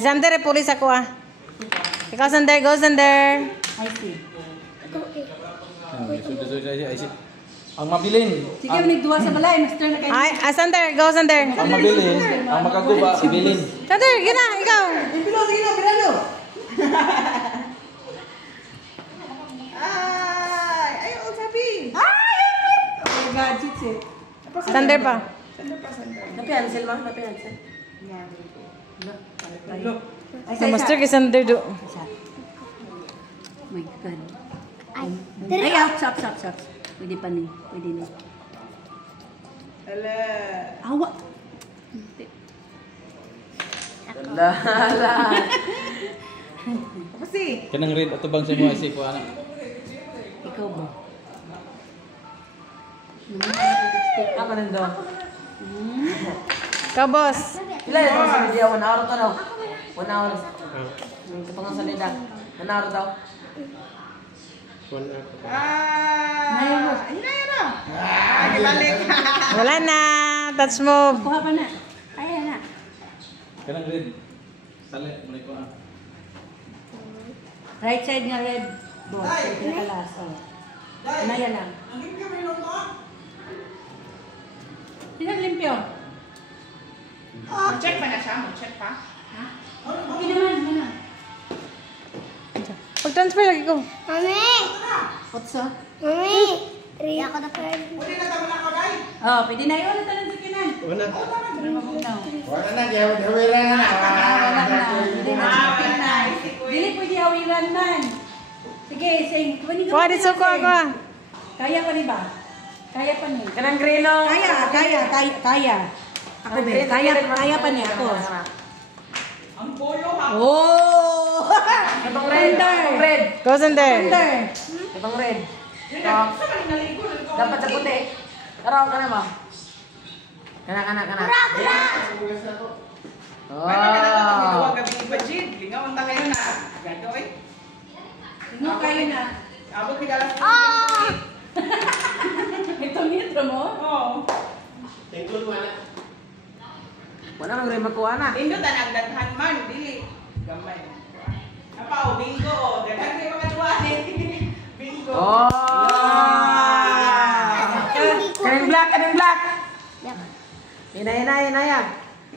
Si Sander, pulis ako ah. Ikaw, Sander. Go, Sander. I see. Ang mabilin. Sige, nagduwa sa balay. Master na kayo. Ay, Sander. Go, Sander. Ang mabilin. Ang makaguba, ibilin. Sander, gina. Ikaw. Bilo, sige na, binalo. Ay, ayaw sabi. Oh my God, sitsi. Sander pa. Napian, Selma. Napian, Selma. Sa master kay Sander do. Oh my God. Ay, out, stop. Pwede pa ni. Pwede ni. Ala. Awa. Lala. Apa sih? Kanang red ato bang sa mga isip ko anak. Ikaw ba? Ako nando. Ikaw, boss. Ilan ito sa media? 1 hour to daw. 1 hour. Ito pang salida. 1 hour daw. Ini na. Dibalik. Wala na. Touch move. Kuha pa na. Ayan na. Kanang red. Sali, mulai ko ah. Right side nga red. Boss. Pinakalas. Naya lang. Sino limpyo? Check pa na siya. Check pa. Okay naman. Ano? Pag-transfer lagi ko. Mami! What's up? Mami! Riya ko na friend. Oh, pwede na yun. Ito lang sa kinan. Wala. No. Wala na, gawin na. Dili pwede awilan man. Sige, sing. Kuha, dito ko ako ah. Kaya pa rin ba? Kaya pa niya. Kanang grino. Kaya. Ako ba? Kaya pa niya ako. Ang polo ha. Oh! Itong red. Itong red. Go, Sander. Itong red. Dapat sa puti. Araw ka na ba? Kana. Paano ka na ito? Gabi ni Bajid. Lingaw ang kayo na. Gagawin. Sino kayo na? Abot ni Galas. Ito nitro mo? Oo. Tengkol mo na. Wala nang rin makuha na. Indot ang nagdaghan man. Dili. Gamay. Apa o bingo. Daghan kayo mga duwan. Bingo. Kanang black. Inaya.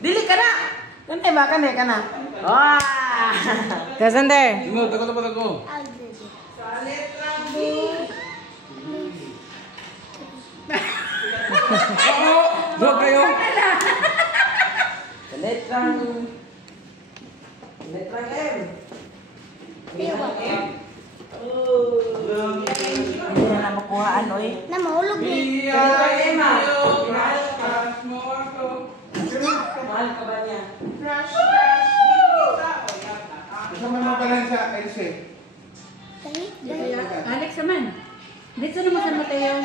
Dili ka na. Kanay ba? Kanay ka na. Go, Sander. Tingog, tago. Sa letrang B. Do kayo. Letrang M. Hindi na makuhaan, oy. Na mahulog na. Letrang M, ah. Mahal ka ba niya? Crush. Kasama mo pa lang sa LC. Dali. Alex naman. Dito naman sa Mateo.